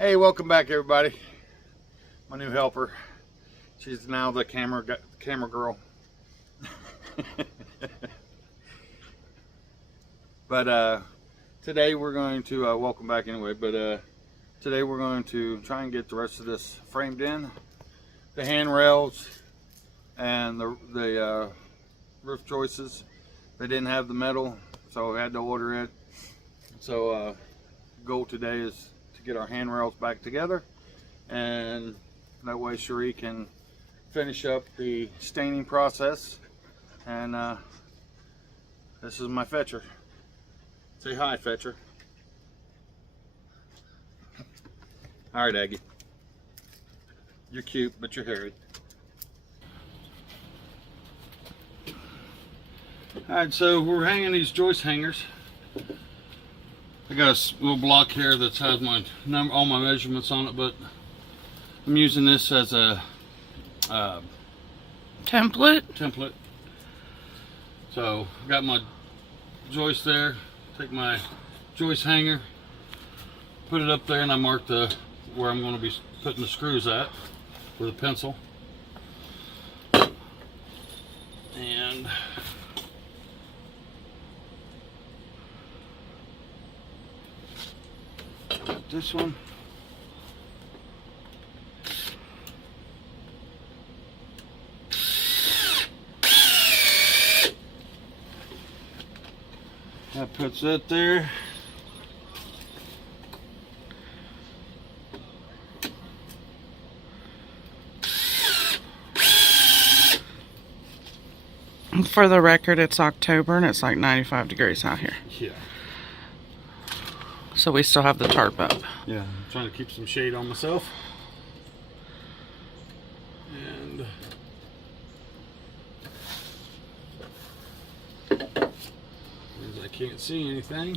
Hey, welcome back everybody. My new helper. She's now the camera girl. But today we're going to welcome back anyway. But today we're going to try and get the rest of this framed in. The handrails and the roof joists. They didn't have the metal, so we had to order it. So goal today is to get our handrails back together, and that way Cherie can finish up the staining process. And this is my fetcher. Say hi, fetcher. All right, Aggie. You're cute, but you're hairy. All right, so we're hanging these joist hangers. I got a little block here that has my number, all my measurements on it, but I'm using this as a template. So I've got my joist there. Take my joist hanger, put it up there, and I mark where I'm going to be putting the screws at with a pencil. And this one. That puts that there. For the record, it's October and it's like 95 degrees out here. Yeah. So we still have the tarp up. Yeah, I'm trying to keep some shade on myself. And as I can't see anything.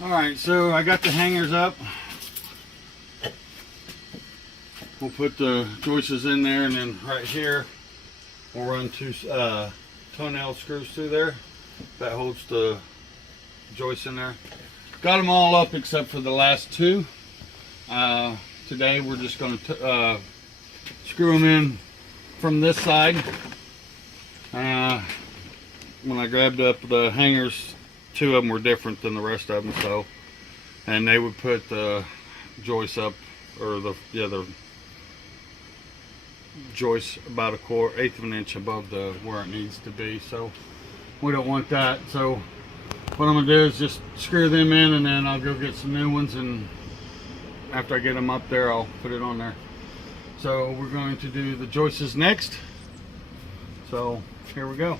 Alright, so I got the hangers up. We'll put the joists in there, and then right here we'll run two toenail screws through there. That holds the joists in there. Got them all up except for the last two. Today we're just going to screw them in from this side. When I grabbed up the hangers, two of them were different than the rest of them, so, and they would put the joists up, or the joist about eighth of an inch above where it needs to be. So we don't want that. So what I'm gonna do is just screw them in, and then I'll go get some new ones, and after I get them up there I'll put it on there. So we're going to do the joists next. So here we go.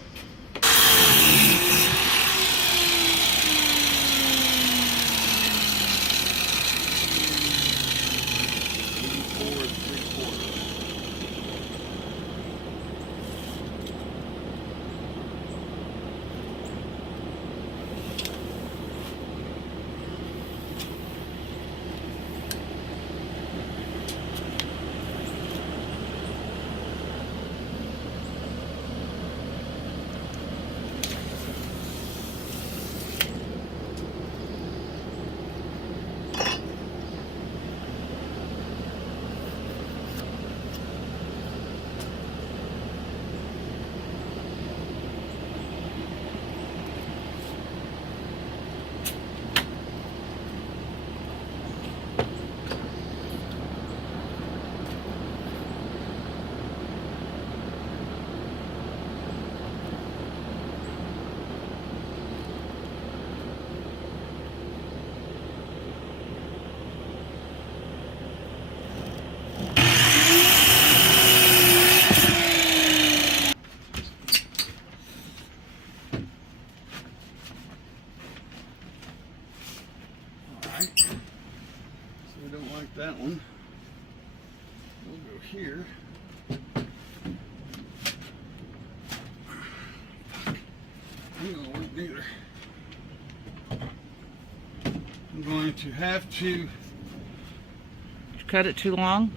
That one, we'll go here. Ain't gonna work neither. I'm going to have to cut it too long?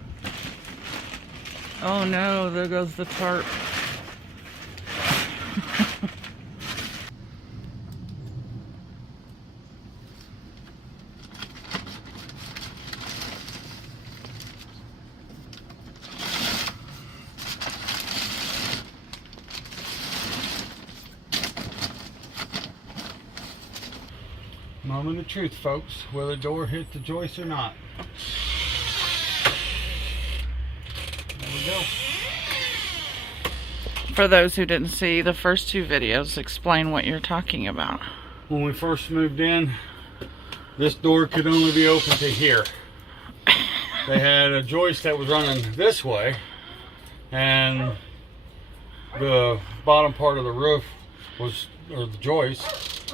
Oh no, there goes the tarp. Moment of truth, folks. Will the door hit the joist or not? There we go. For those who didn't see the first two videos, explain what you're talking about. When we first moved in, this door could only be open to here. They had a joist that was running this way, and the bottom part of the roof was, or the joist,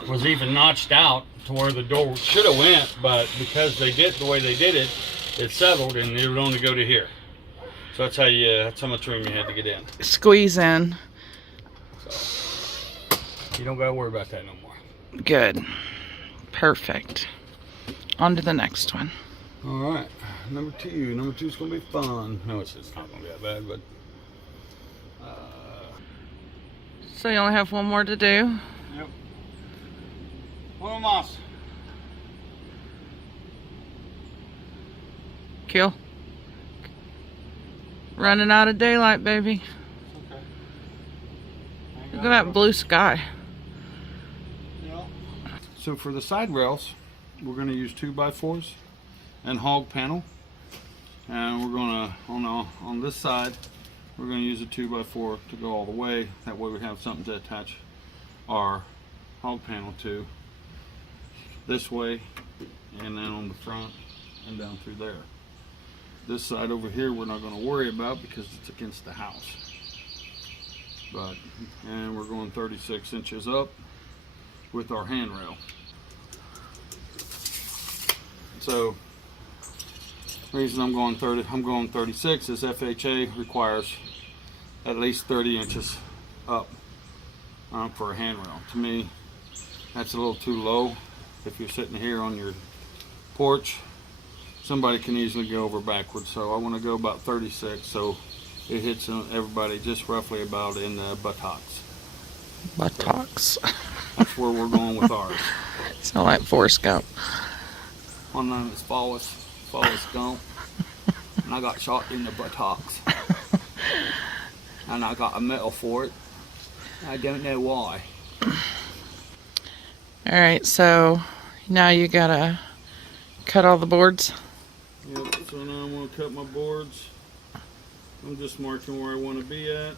was even notched out to where the door should have went, but because they did the way they did it, it settled and it would only go to here. So that's how much room you had to get in. Squeeze in. So you don't gotta worry about that no more. Good. Perfect. On to the next one. All right, number two. Number two's gonna be fun. No, it's not gonna be that bad, but. So you only have one more to do? Yep. One más. Kill. Running out of daylight, baby. Okay. Look at that blue sky. Yeah. So for the side rails, we're going to use 2x4s and hog panel, and we're going to on this side we're going to use a 2x4 to go all the way. That way we have something to attach our hog panel to this way, and then on the front and down through there. This side over here we're not going to worry about because it's against the house. And we're going 36 inches up with our handrail. So the reason I'm going 36 is FHA requires at least 30 inches up for a handrail. To me, that's a little too low. If you're sitting here on your porch, somebody can easily go over backwards. So I want to go about 36, so it hits everybody just roughly about in the buttocks. Buttocks. That's where we're going with ours. Sound like Forrest Gump. My name is Forrest Gump, and I got shot in the buttocks, and I got a medal for it. I don't know why. All right, so now you gotta cut all the boards. Yep, so now I'm going to cut my boards. I'm just marking where I want to be at.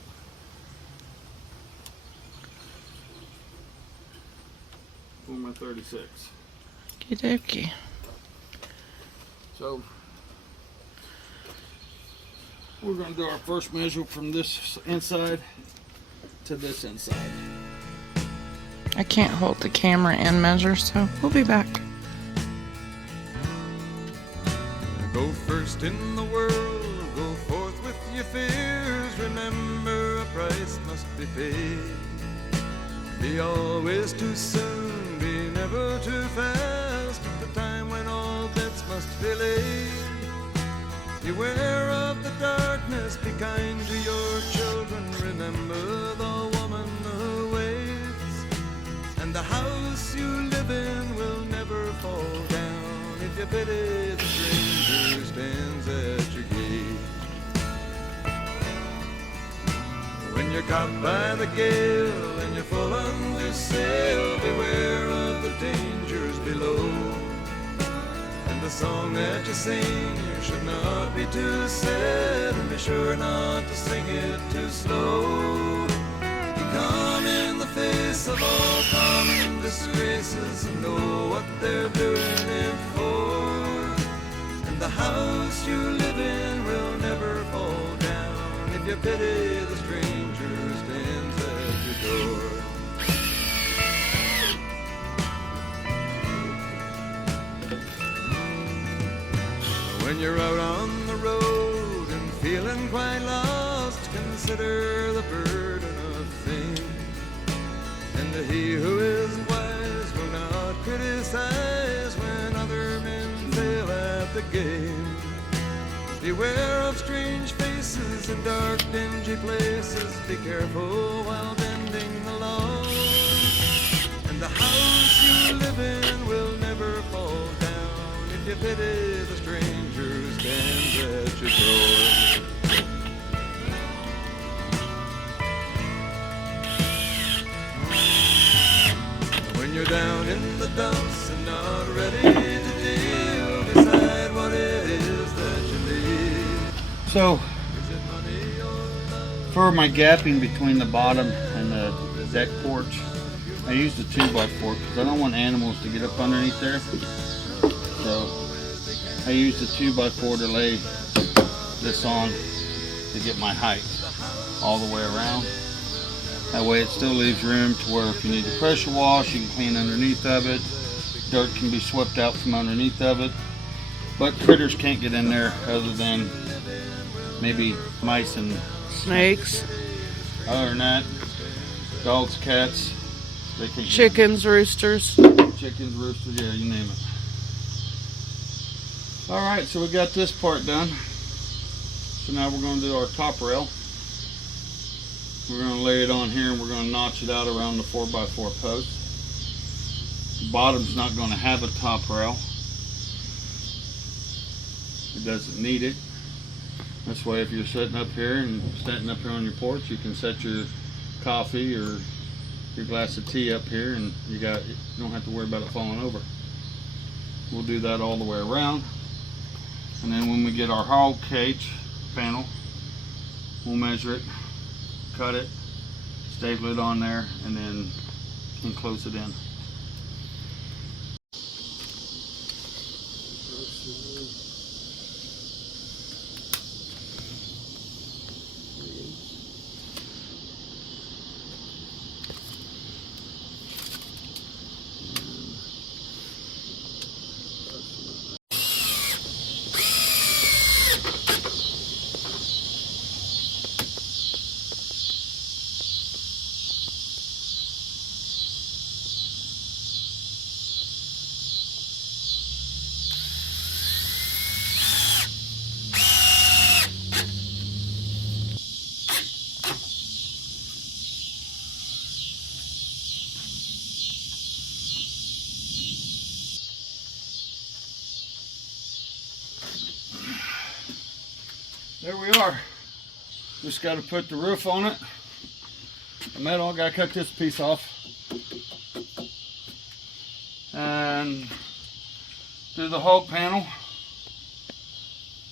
For my 36. Okie dokie. So we're going to do our first measure from this inside to this inside. I can't hold the camera and measure, so we'll be back. Go first in the world, go forth with your fears. Remember, a price must be paid. Be always too soon, be never too fast. At the time when all debts must be laid. Beware of the darkness, be kind to your children. Remember the woman who waits, and the house you live in will never fall down if you pity the stranger who stands at your gate. When you're caught by the gale and you're full under sail, beware of the dangers below. And the song that you sing should not be too sad, and be sure not to sing it too slow. You come in the face of all common disgraces and know what they're doing it for. And the house you live in will never fall down if you pity the stranger who stands at your door. When you're out on the road and feeling quite lost, consider the burden of fame. And he who isn't wise will not criticize when other men fail at the game. Beware of strange faces in dark, dingy places. Be careful while bending the law. And the house you live in will never fall down if you pity the stranger who stands at your door. When you're down in the dumps and not ready to deal, decide what it is that you need. So Is it money or love? for my gapping between the bottom and the deck porch, I used a 2x4 because I don't want animals to get up underneath there. So I used a 2x4 to lay this on to get my height all the way around. That way it still leaves room to where if you need to pressure wash, you can clean underneath of it. Dirt can be swept out from underneath of it. But critters can't get in there other than maybe mice and Snakes, other than that, dogs, cats, they can chickens, roosters. chickens, roosters, yeah, you name it. Alright, so we got this part done. So now we're going to do our top rail. We're going to lay it on here and we're going to notch it out around the 4x4 post. The bottom's not going to have a top rail. It doesn't need it. This way if you're sitting up here and standing up here on your porch, you can set your coffee or your glass of tea up here and you don't have to worry about it falling over. We'll do that all the way around. And then when we get our hog cage panel, we'll measure it, cut it, staple it on there, and then enclose it in. There we are. Just got to put the roof on it. The metal, I got to cut this piece off. And do the hog panel.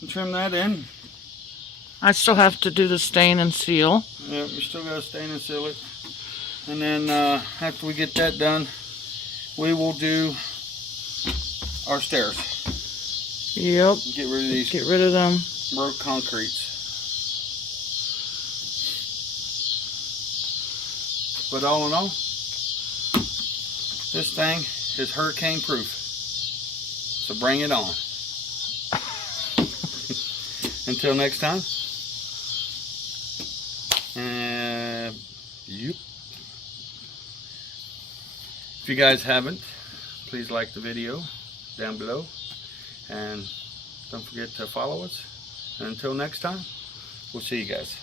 And trim that in. I still have to do the stain and seal. Yeah, we still got to stain and seal it. And then after we get that done, we will do our stairs. Yep. Get rid of these Get rid of them. broke concretes. But all in all, this thing is hurricane proof. So bring it on. Until next time. Yep. If you guys haven't, please like the video down below. And don't forget to follow us. And until next time, we'll see you guys.